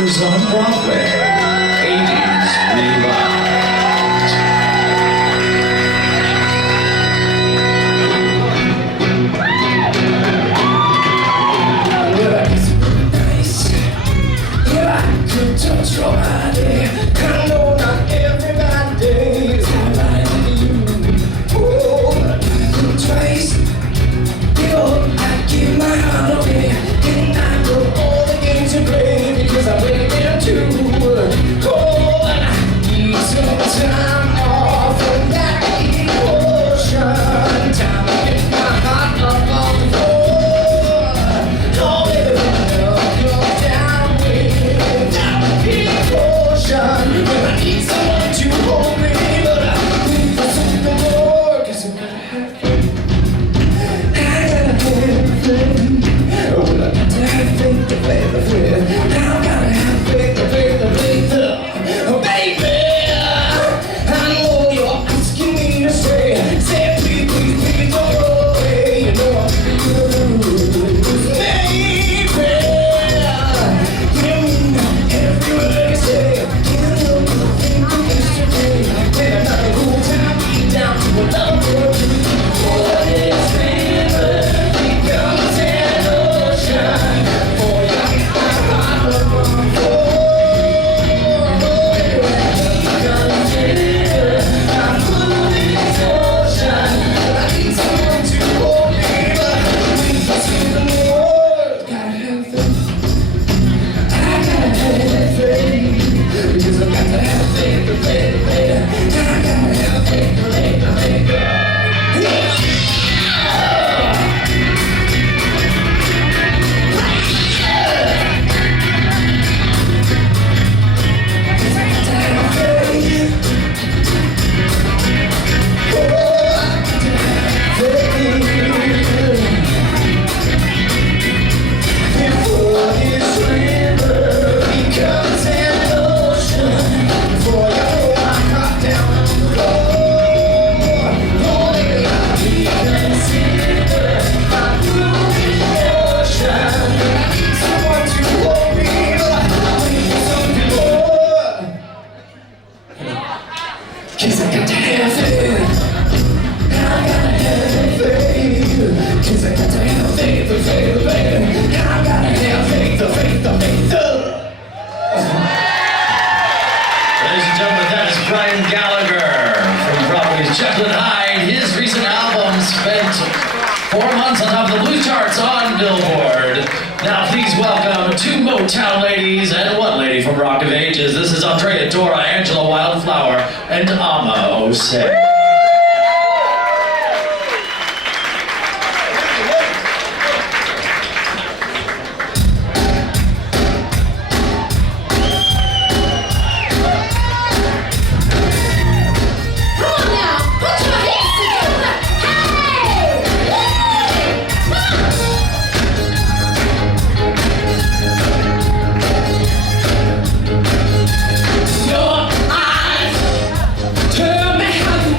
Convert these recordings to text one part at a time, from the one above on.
Heroes on Broadway, 80s Rewind. Well, I guess it would be nice if I could touch your body. I know not everybody's like you. Oh, but I gotta think twice. I give my heart away, and I know all the games you play because I play them too. Oh, and I need some time off from that emotion. Time to get my heart up on the floor. Oh, baby, when you're down with that emotion, when I need someone to hold me, but I need for something more, 'cause I gotta have faith. Well, I got to have faith to play the faith. Now I gotta have faith to play the faith. Baby, I know you're asking me to say please, please, please don't go away. You know I'm confused. Maybe, every word you say, can't help but think of yesterday. When another cool time beat down to a number. For this river becomes an ocean. For you, my heart upon the becomes a river. I'm moving this ocean. I need someone to hold me, but I need something more. Gotta have faith. I gotta have faith, because I got to have faith to play the faith. I gotta have faith to play the faith. Cause I got to have faith. I gotta have faith. Cause I got to have faith, the faith, the faith. I gotta have faith, the faith, the faith. Ladies and gentlemen, that is Brian Gallagher from Broadway's Jekyll and Hyde. His recent album spent 4 months on top of the blues charts on Billboard. Now please welcome two Motown ladies and one lady from Rock of Ages. This is Andrea Dora, Angela Wildflower, and Ama Osei. Your eyes tell me how you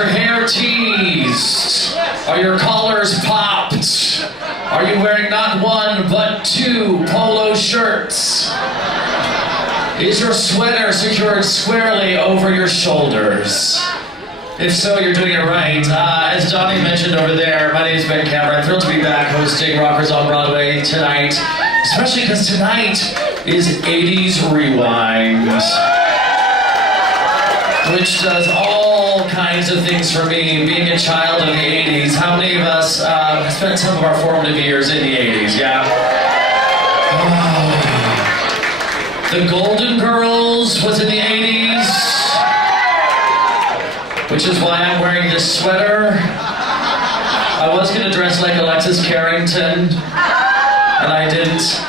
your hair teased? Are your collars popped? Are you wearing not one, but two polo shirts? Is your sweater secured squarely over your shoulders? If so, you're doing it right. As Donnie mentioned over there, my name is Ben Cameron. I'm thrilled to be back hosting Rockers on Broadway tonight, especially because tonight is 80s Rewind, which does all kinds of things for me. Being a child of the 80s, how many of us spent some of our formative years in the 80s, yeah? The Golden Girls was in the 80s, which is why I'm wearing this sweater. I was gonna dress like Alexis Carrington, and I didn't.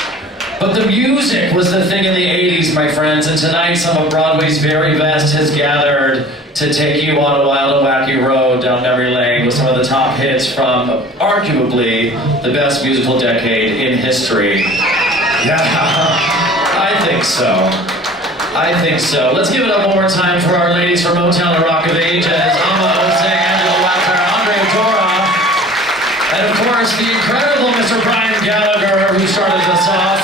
But the music was the thing in the 80s, my friends, and tonight some of Broadway's very best has gathered to take you on a wild and wacky road down memory lane with some of the top hits from arguably the best musical decade in history. Yeah, I think so. I think so. Let's give it up one more time for our ladies from Motown, the Rock of Ages, Amma Osei, Angela Wagner, Andre Dora, and of course the incredible Mr. Brian Gallagher, who started us off.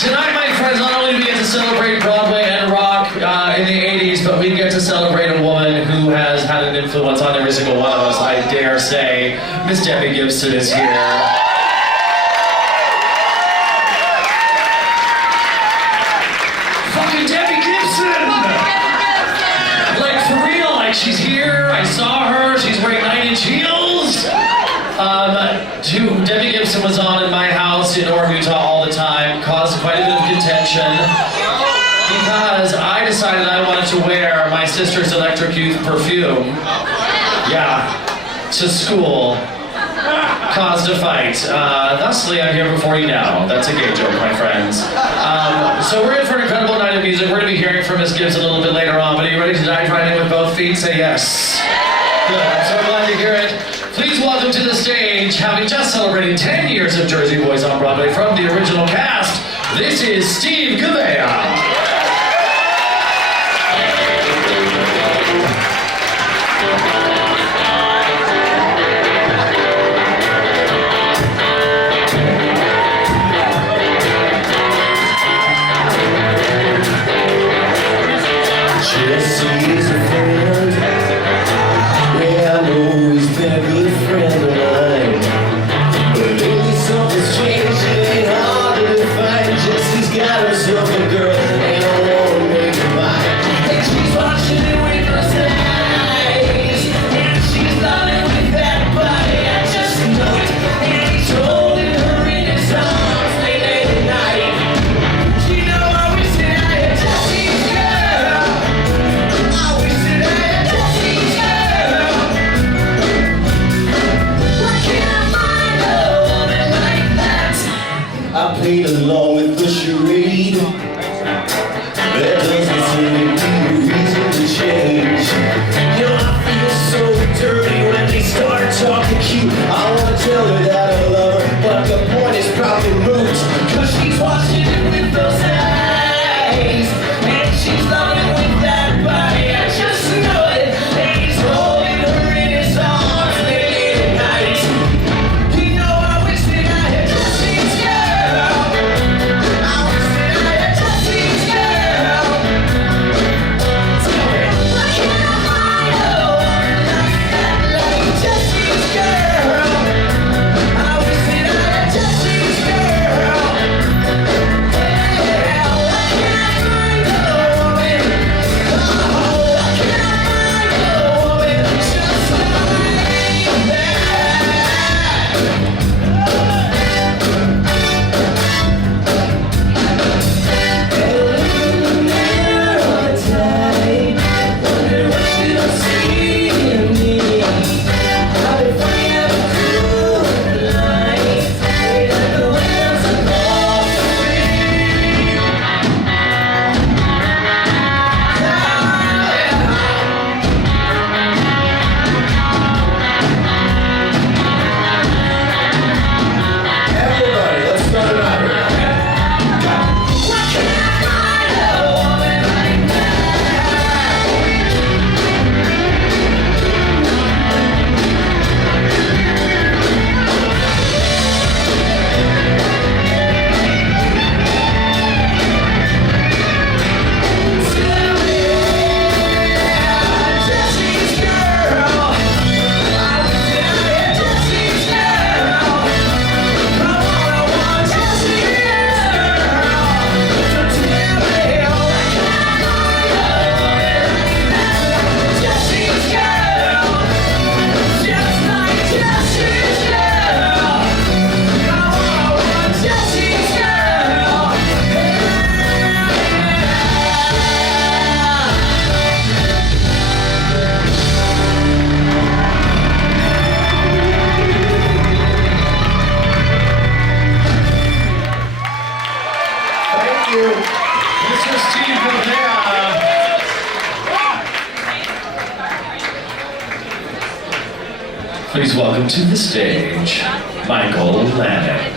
Tonight, my friends, not only do we get to celebrate Broadway and rock in the 80s, but we get to celebrate a woman who has had an influence on every single one of us, I dare say. Miss Debbie Gibson is here. Fucking Debbie Gibson! Like, for real, like, she's here, I saw her, she's wearing 9-inch heels. Debbie Gibson was on in my house in Orem, Utah all the time, caused quite a bit of contention, because I decided I wanted to wear my sister's Electric Youth perfume, to school. Caused a fight. Thusly, I'm here before you now. That's a gay joke, my friends. So we're in for an incredible night of music. We're going to be hearing from Miss Gibson a little bit later on, but are you ready to dive right in with both feet? Say yes. Good. I'm so glad to hear it. Please welcome to the stage, having just celebrated 10 years of Jersey Boys on Broadway from the original cast, this is Steve Gouveia. Jesse's a friend. Yeah, I know he's been a good friend of mine. But lately something's changed, it ain't hard to define. Jesse's got himself a girl. Please welcome to the stage, Michael Lanning.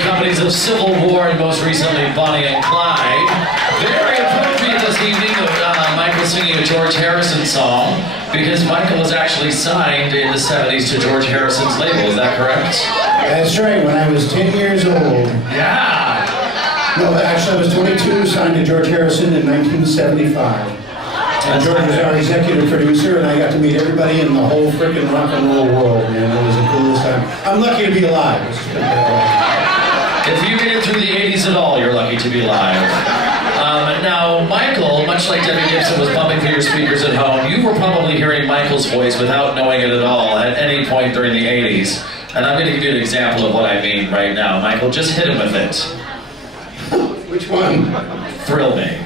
Companies of Civil War and most recently Bonnie and Clyde. Very appropriate this evening Michael singing a George Harrison song because Michael was actually signed in the 70s to George Harrison's label, is that correct? That's right, when I was 10 years old. Yeah! No, actually I was 22, signed to George Harrison in 1975. And George was our executive producer, and I got to meet everybody in the whole frickin' rock and roll world, man. It was the coolest time. I'm lucky to be alive. If you made it through the 80s at all, you're lucky to be alive. Now, Michael, much like Debbie Gibson was bumping through your speakers at home, you were probably hearing Michael's voice without knowing it at all at any point during the 80s. And I'm going to give you an example of what I mean right now. Michael, just hit him with it. Which one? Thrill me.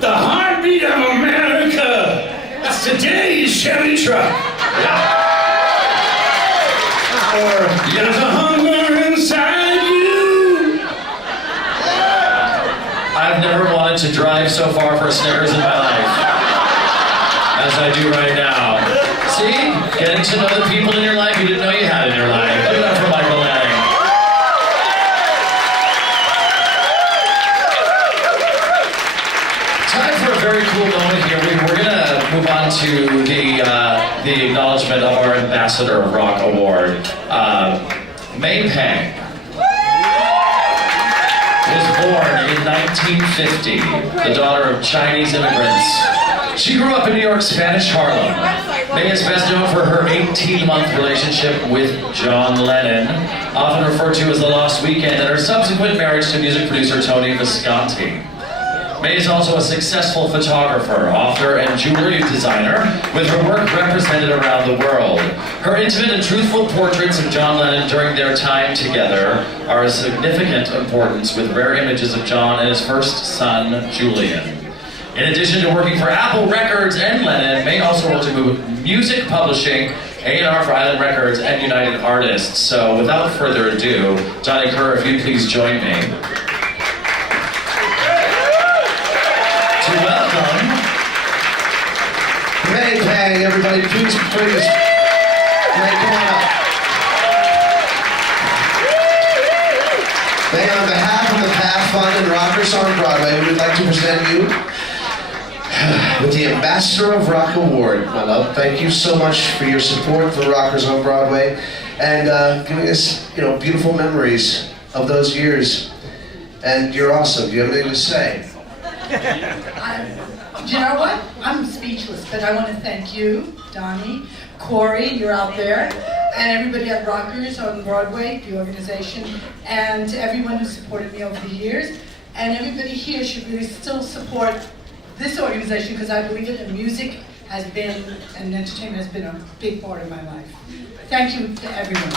The heartbeat of America. That's today's Chevy truck. Or there's a hunger inside you. I've never wanted to drive so far for a Snickers in my life as I do right now. See? Getting to know the people in your life you didn't know you had in your life. Look it up for Michael Lang. Time for a very cool moment here. We're going to move on to the acknowledgement of our Ambassador of Rock Award. May Pang was born in 1950, the daughter of Chinese immigrants. She grew up in New York's Spanish Harlem. May is best known for her 18-month relationship with John Lennon, often referred to as the Lost Weekend, and her subsequent marriage to music producer Tony Visconti. May is also a successful photographer, author, and jewelry designer, with her work represented around the world. Her intimate and truthful portraits of John Lennon during their time together are of significant importance, with rare images of John and his first son, Julian. In addition to working for Apple Records and Lennon, May also worked in music publishing, A&R for Island Records, and United Artists. So without further ado, Johnny Kerr, if you'd please join me. To welcome May Pang, everybody, please. May, come on up. May, on behalf of the Path Fund and Rockers on Broadway, we would like to present you with the Ambassador of Rock Award, my love. Thank you so much for your support for Rockers on Broadway and giving us, beautiful memories of those years. And you're awesome. Do you have anything to say? You know what? I'm speechless, but I want to thank you, Donnie, Corey, you're out there, and everybody at Rockers on Broadway, the organization, and everyone who supported me over the years. And everybody here should really still support this organization because I believe it, and music has been, and entertainment has been a big part of my life. Thank you to everyone.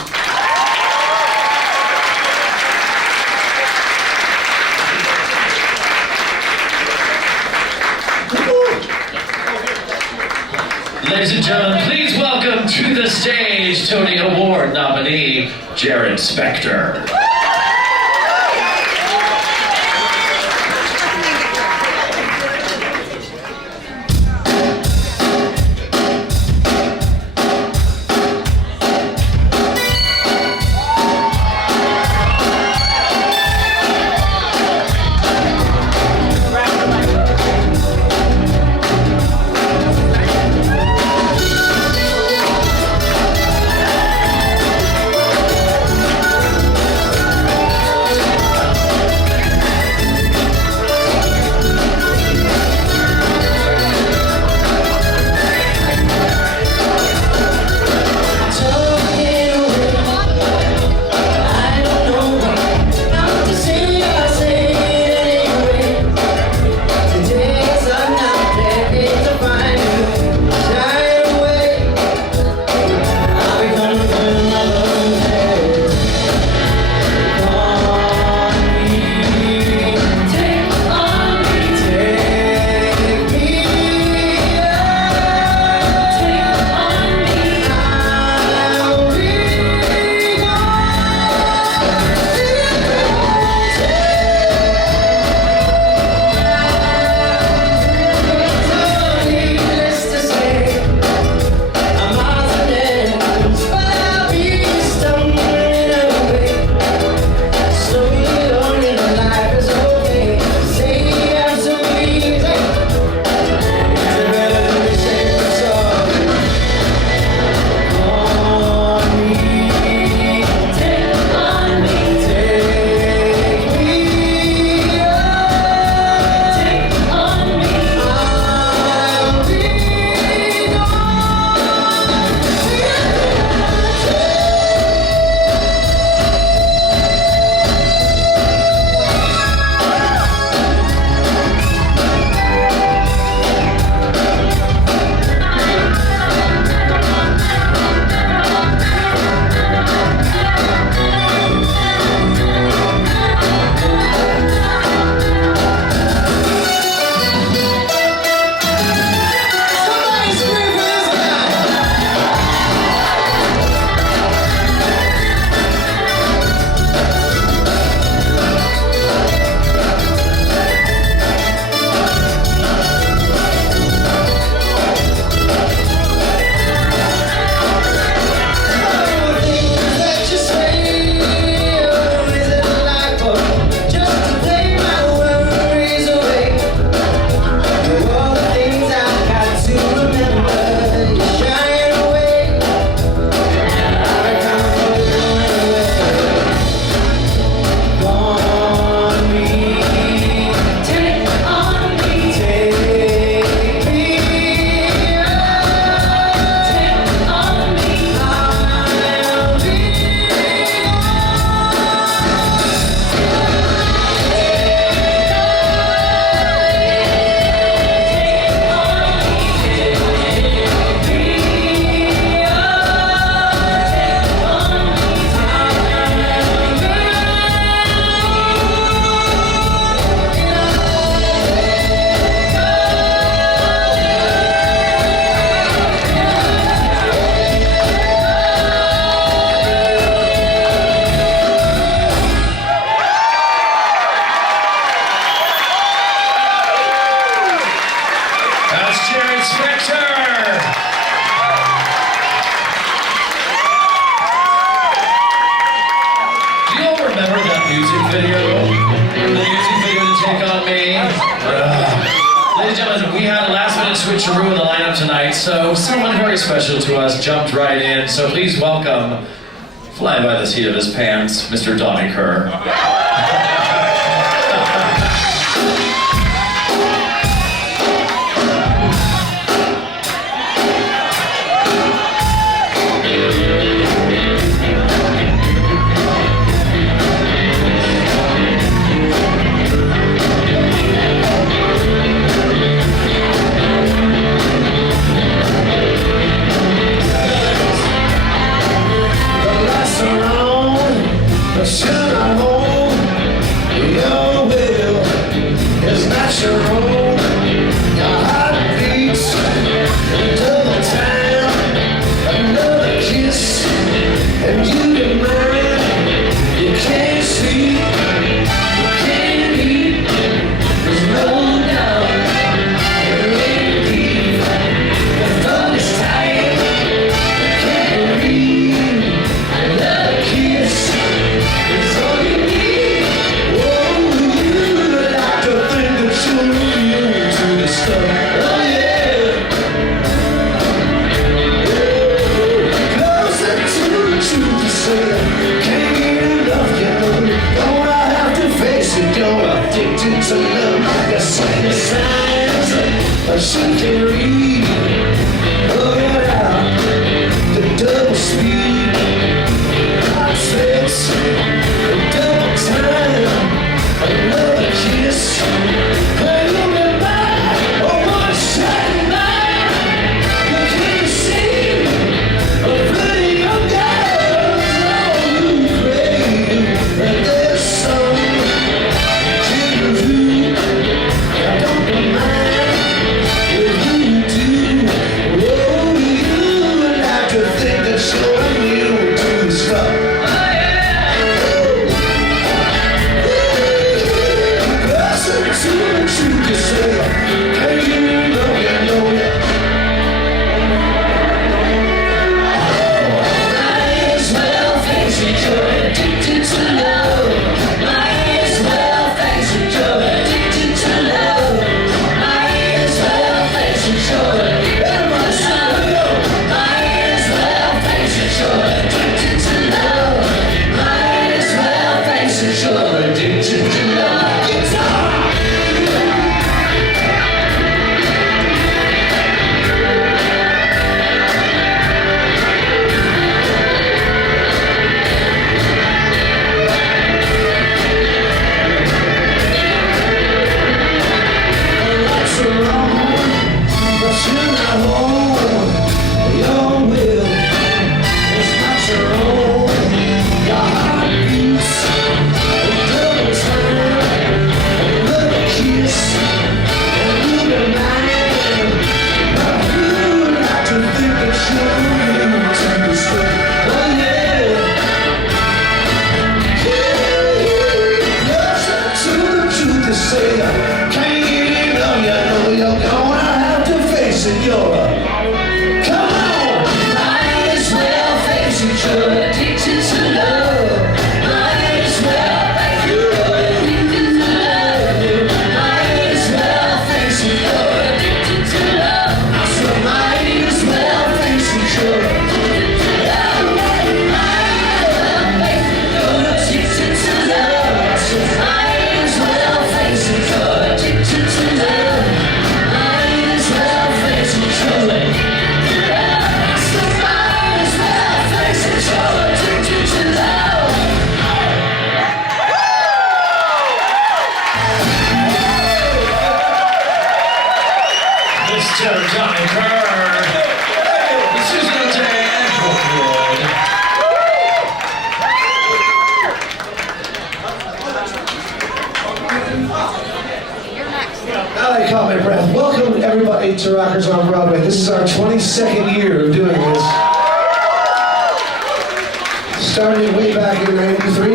Ladies and gentlemen, please welcome to the stage Tony Award nominee, Jared Spector. Jared Spector. Do you all remember that music video? The music video to Take On Me? Ladies and gentlemen, we had a last-minute switcheroo in the lineup tonight, so someone very special to us jumped right in. So please welcome, flying by the seat of his pants, Mr. Donnie Kerr. She can read, look it out, the double speed, hot sex, the double time, another kiss, hey, you remember, oh, one shot night, you can't see, a pretty young girl, oh, you pray, and there's some you do, I don't mind. Donnie Kerr, Susan J. and Brookwood. Now I caught my breath. Welcome everybody to Rockers on Broadway. This is our 22nd year of doing this. Started way back in '93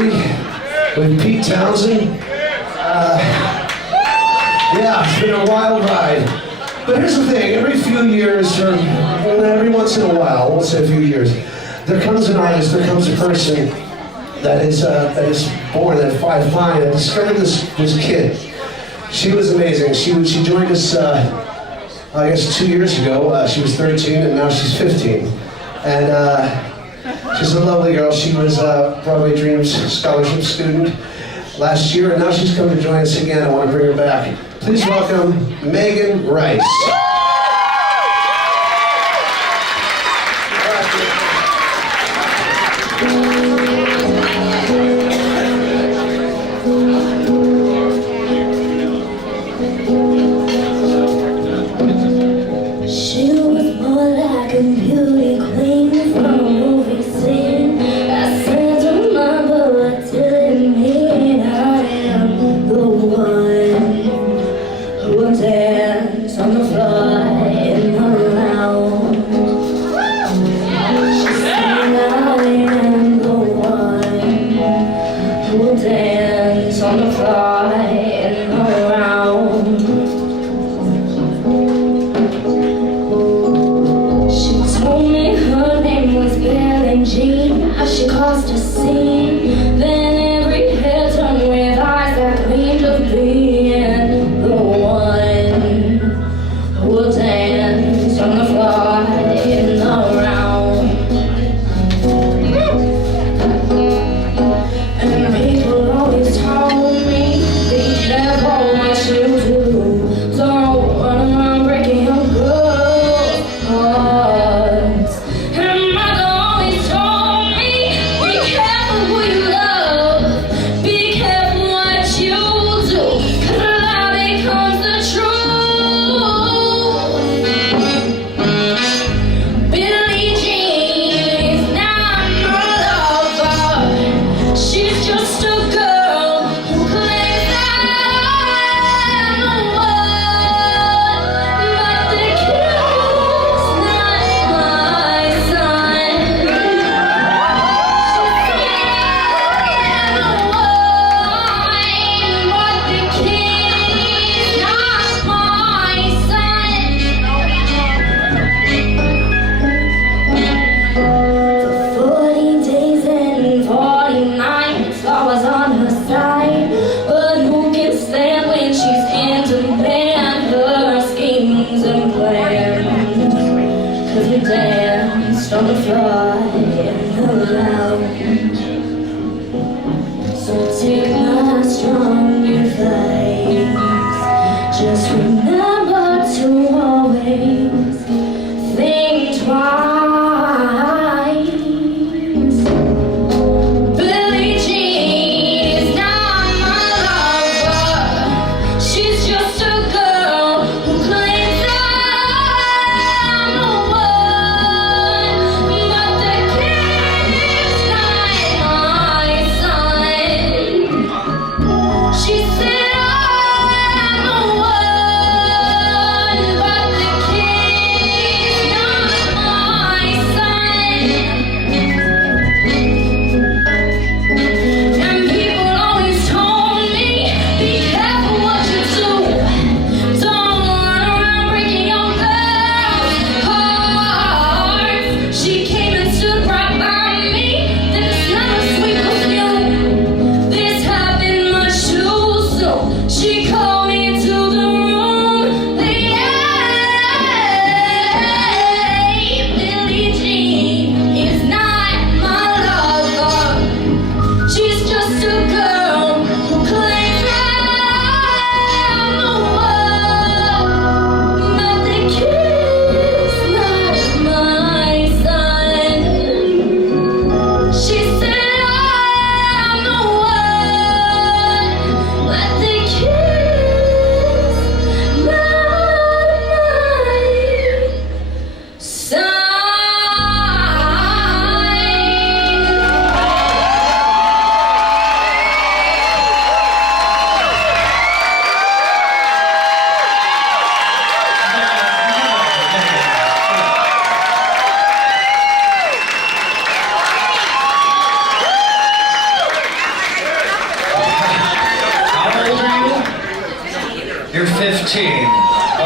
with Pete Townsend. Yeah, it's been a wild ride. But here's the thing, few years, or every once in a while, I won't say a few years, there comes an artist, there comes a person that is born at 5'9". I discovered this kid. She was amazing. She joined us, I guess 2 years ago. She was 13 and now she's 15. And she's a lovely girl. She was a Broadway Dreams scholarship student last year, and now she's come to join us again. I want to bring her back. Please welcome Megan Rice.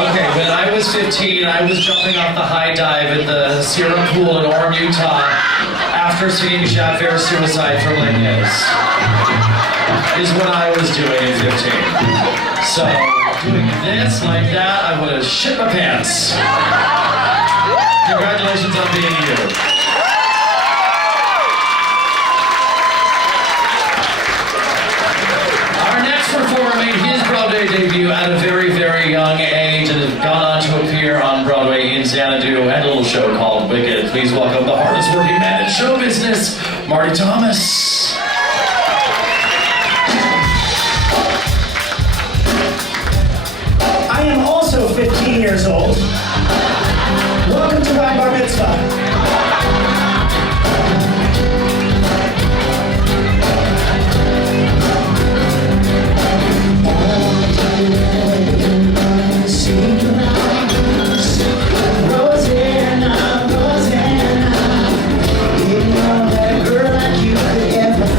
Okay, when I was 15, I was jumping off the high dive at the Sierra Pool in Orem, Utah, after singing Javert Suicide for Les Mis. Is what I was doing at 15. So, doing this like that, I would have shit my pants. Congratulations on being you. Our next performer made his Broadway debut at a very, very young age and has gone on to appear on Broadway in Xanadu and a little show called Wicked. Please welcome the hardest working man in show business, Marty Thomas. I am also 15 years old. Welcome to my bar mitzvah. Rosanna, Rosanna, didn't know that a girl like you could ever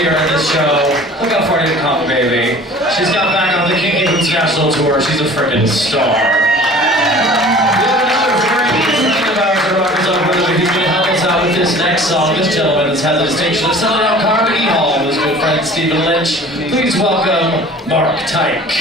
here at this show. Look how far you come, baby. She's got back on the Kinky Boots National Tour. She's a freaking star. We have another very good friend of ours at Rockers on Broadway who's going to help us out with this next song. This gentleman has had the distinction of selling out Carnegie Hall with his good friend Stephen Lynch. Please welcome Mark Tyke.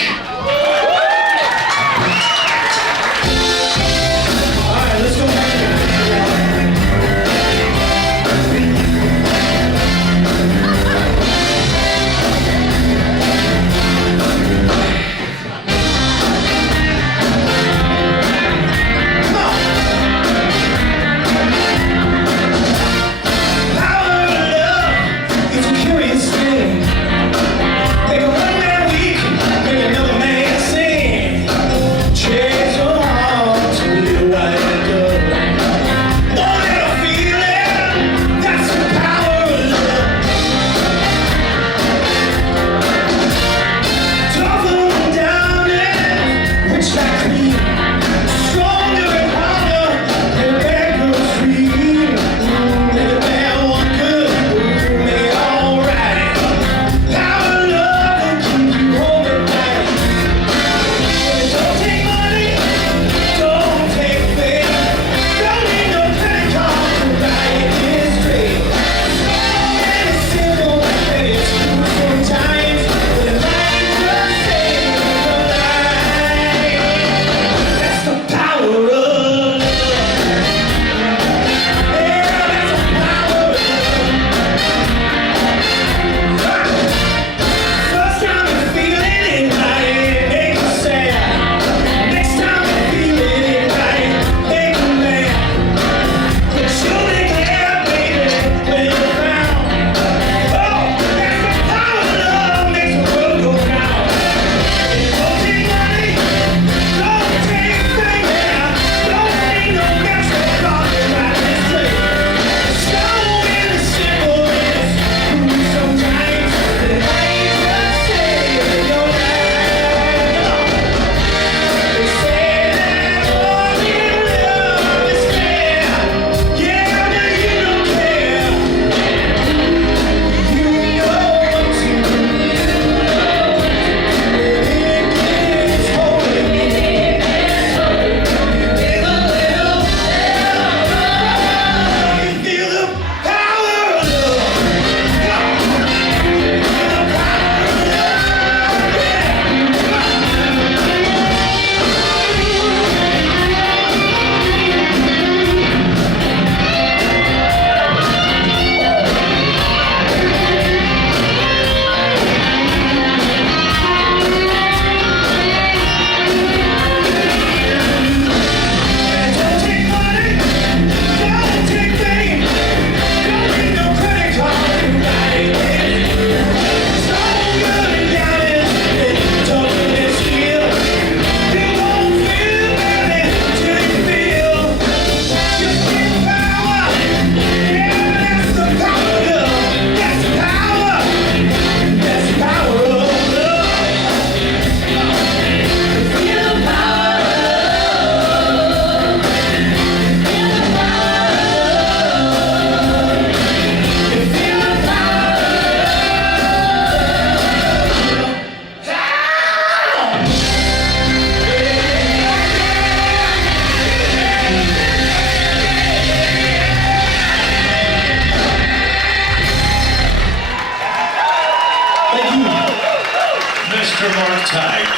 Mr. Mark Tyke.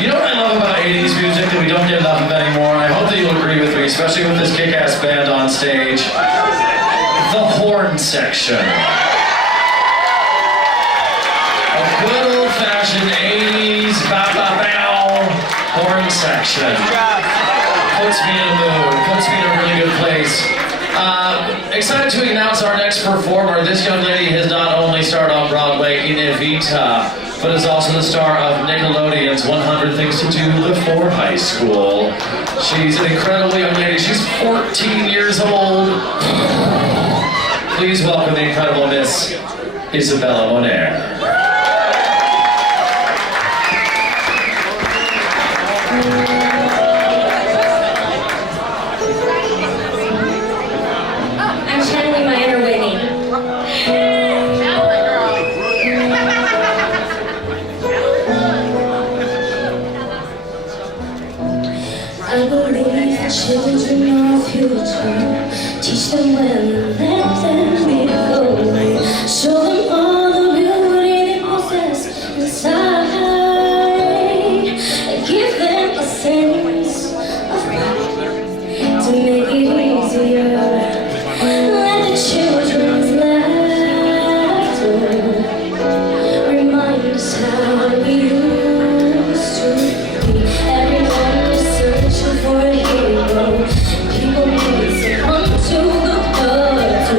You know what I love about 80s music that we don't get enough of anymore? I hope that you'll agree with me, especially with this kick-ass band on stage. The horn section. A good old-fashioned 80s ba-ba-bow horn section. Puts me in a mood, puts me in a really good place. Excited to announce our next performer. This young lady has not only starred on Broadway in Evita, but is also the star of Nickelodeon's 100 Things to Do Before High School. She's an incredible young lady. She's 14 years old. Please welcome the incredible Miss Isabella Moner. I'm channeling my inner Whitney. Children of future, teach them well, let them be go. Show them all the beauty they possess inside. Give them a sense of pride to make it easier. Let the children's laughter remind us how we used to be. Everyone is searching for a hero. People need someone to look up to.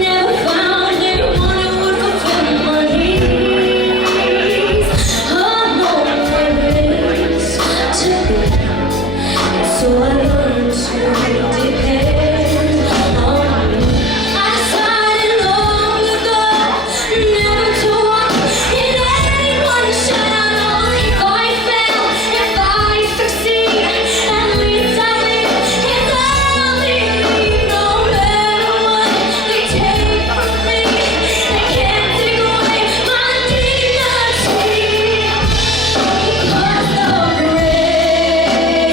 Never found anyone who would fulfill my needs. I know where it is to be, so I learned to depend on me. I decided long ago never to walk in anyone's shadows. If I fail, if I succeed, at least I live in the no matter what they take from me, they can't take away my dignity. Because the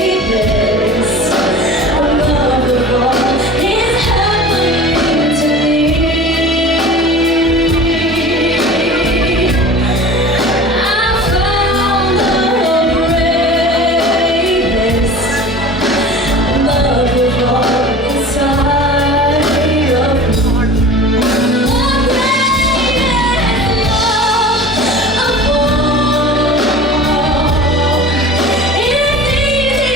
greatness above the all is happening to me. I found the greatness above the all inside of me. The greatness of all is easy to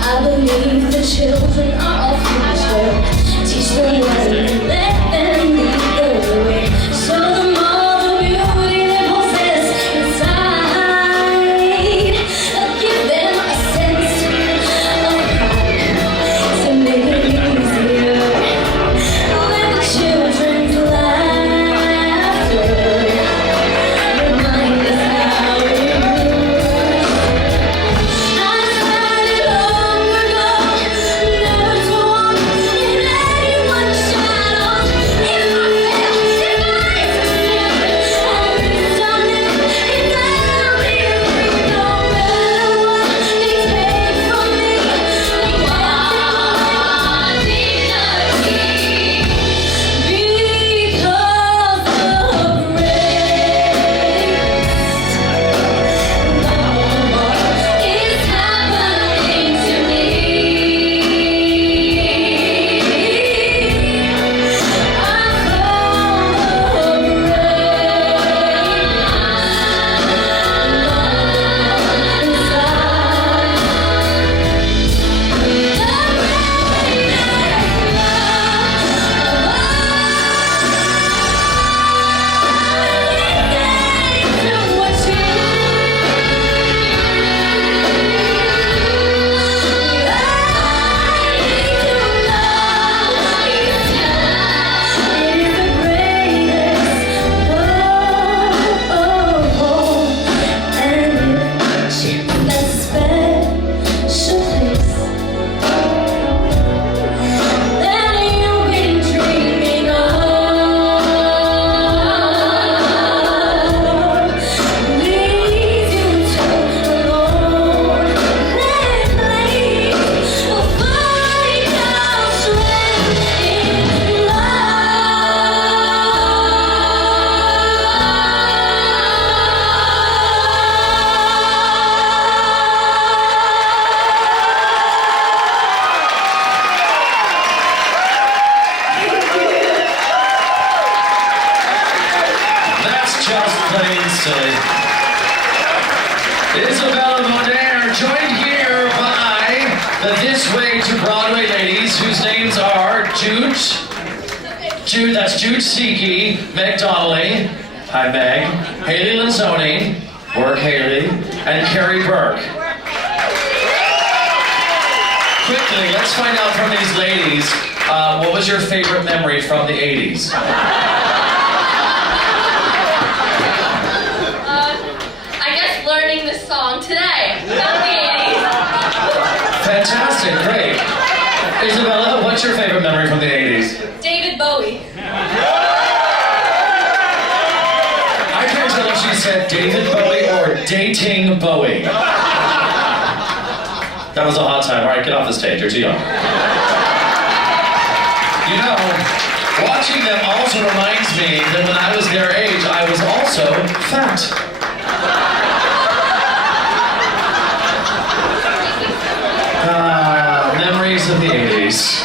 I believe the children are our future. Teach them well and let them lead the way. Show them all the beauty they possess inside. Give them a sense of pride to make it easier. Let the children's laughter remind us how we used. I decided long ago never to walk in anyone's shadows. If I fail, if I succeed, at least I live in the no matter what they take from me, they can't take away my dignity. Because the greatness is happening to me. That's just plain silly. Isabella Modair, joined here by the This Way to Broadway ladies, whose names are Jude, that's Jude Seekey, Meg Donnelly, hi Meg, Haley Lanzoni, work Haley, and Carrie Burke. Quickly, let's find out from these ladies, what was your favorite memory from the 80s? I guess learning this song today. What's your favorite memory from the 80s? David Bowie. I can't tell if she said David Bowie or dating Bowie. That was a hot time. All right, get off the stage. You're too young. You know, watching them also reminds me that when I was their age, I was also fat. Memories of the 80s.